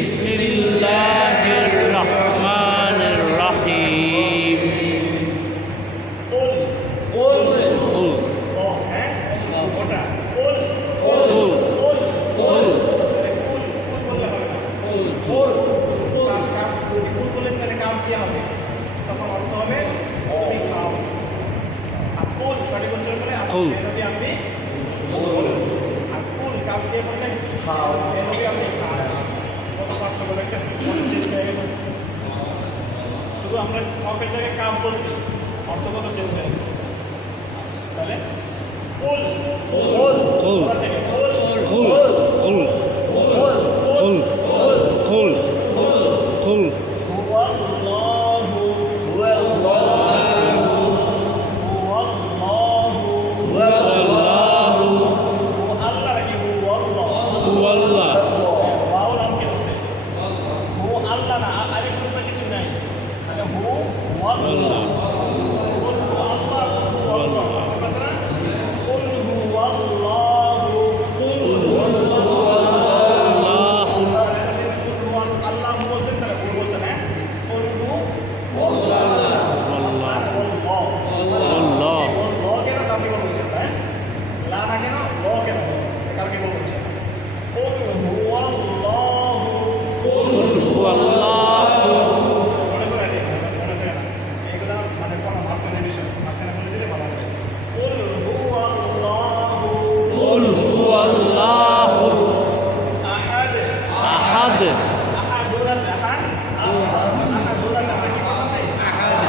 বিসমিল্লাহির রহমানির রহিম। কুল কুল কফ হ্যাঁ ওটা কুল কুল কুল কুল বললে হবে না কুল কুল কাফ যদি কুল বলেন তাহলে কাফ দিয়ে হবে তখন অর্থ হবে তুমি খাও আর কুল সঠিক উচ্চারণ করে কুল। নবী আপনি বলেন আর কুল কাফ দিয়ে বললে খাও নবী আপনি খান কত পার্থক্য দেখছেন মনে চেঞ্জ হয়ে গেছে শুধু আমরা কফের জায়গায় কাফ বলছি অর্থ কত চেঞ্জ হয়ে গেছে আচ্ছা তাহলে কুল কুল কুল থেকে কুল কুল কুল কুল কুল কুল হুয়াল্লাহু আল্লাহু আল্লাহ নাকি হুয়াল্লাহ হুয়াল্লাহ ওয়াও নাম কি হচ্ছে হু আল্লাহ না আলিফ রূপে কিছু নাই তাহলে হু হুয়াল্লাহ কুল হুয়াল্লাহ হুয়াল্লাহ ঠিক আছে না কুল হুয়াল্লাহু আল্লাহু আল্লাহ বলছেন তাহলে ভুল বলছেন হ্যাঁ কুল আল্লাহ আল্লাহ ল কেন কাকে বলছেন হ্যাঁ লা না কেন ল কেন কাকে বলছেন কুল হুয়াল্লাহু কুল হুয়াল্লাহু মনে করে দিন মনে করে না এগুলা মানে কোনো মাঝখানে বিষয় মাঝখানে বলে দিলে ভালো হবে কুল হুয়াল্লাহু কুল হুয়াল্লাহু আহাদ আহাদ আহাদুন আছে আহাদ আহাদুন আছে আমরা কি করতেছি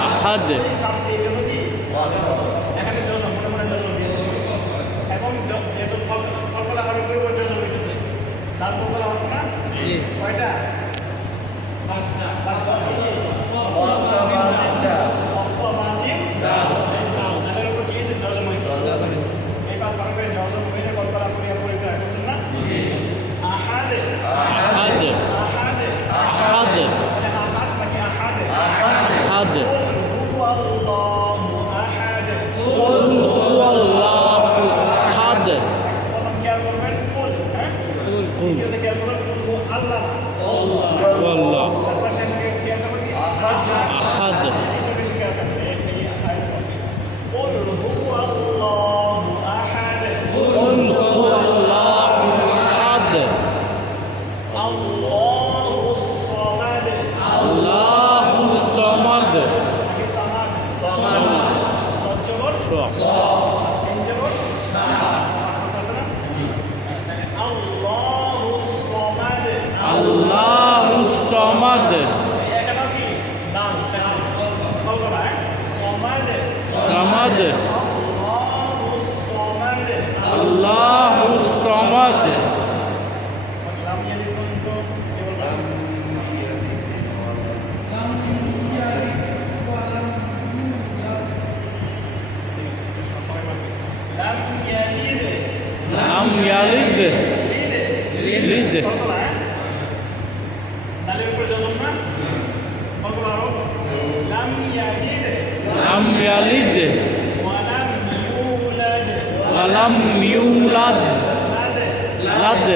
আহাদ খামছি এগুলো কি এখানে জজম মনে মনে জজম দিয়েছি এবং যেহেতু কলকলা হরফের উপর জজম হইতেছে দাল কলকলা হরফ না কয়টা পাঁচটা অফ মাজিম দালের উপর কি হয়েছে জজম হয়েছে এই পাঁচ হরফের জজম হইলে কলকলা করিয়া পড়িতে হয় বুঝছেন না আহাদ আহাদ আহাদ আহাদ মানে আহাদ নাকি আহাদ আহাদ হুয়াল্লাহু আহাদ কুল হুয়াল্লাহু আহাদ প্রথম খেয়াল করবেন কুল হ্যাঁ কুল কুল দ্বিতীয়তে খেয়াল করবেন কুল হু আল্লাহ হুয়াল্লাহ তারপর শেষে খেয়াল করবেন কি আহাদ আহাদ একটু বেশি খেয়াল করবেন এই আয়াত কুল হুয়াল্লাহু আহাদ কুল হুয়াল্লাহু আহাদ আল্লাহুস সামাদ আল্লাহুস সামাদ আগে সামাদ সজ্জবর সিনজবর আছে না আল্লাহুস সামাদ আল্লাহুস সামাদ এখানেও কি দান শেষে কলকলা সামাদ সামাদ আল্লাহুস সামাদ আল্লাহুস সামাদ লাম ইয়ালিদ পর্যন্ত কেবল ঠিক আছে সবাই বলবে লাম ইয়ালিদ লাম ইয়ালিদ লিদ কলকলা দালের উপর জজম না কলকলা হরফ লাম ইয়ালিদ লাম ইয়ালিদ ওয়া লাম ইউলাদ ওয়া লাম ইউলাদ লাদ লাদ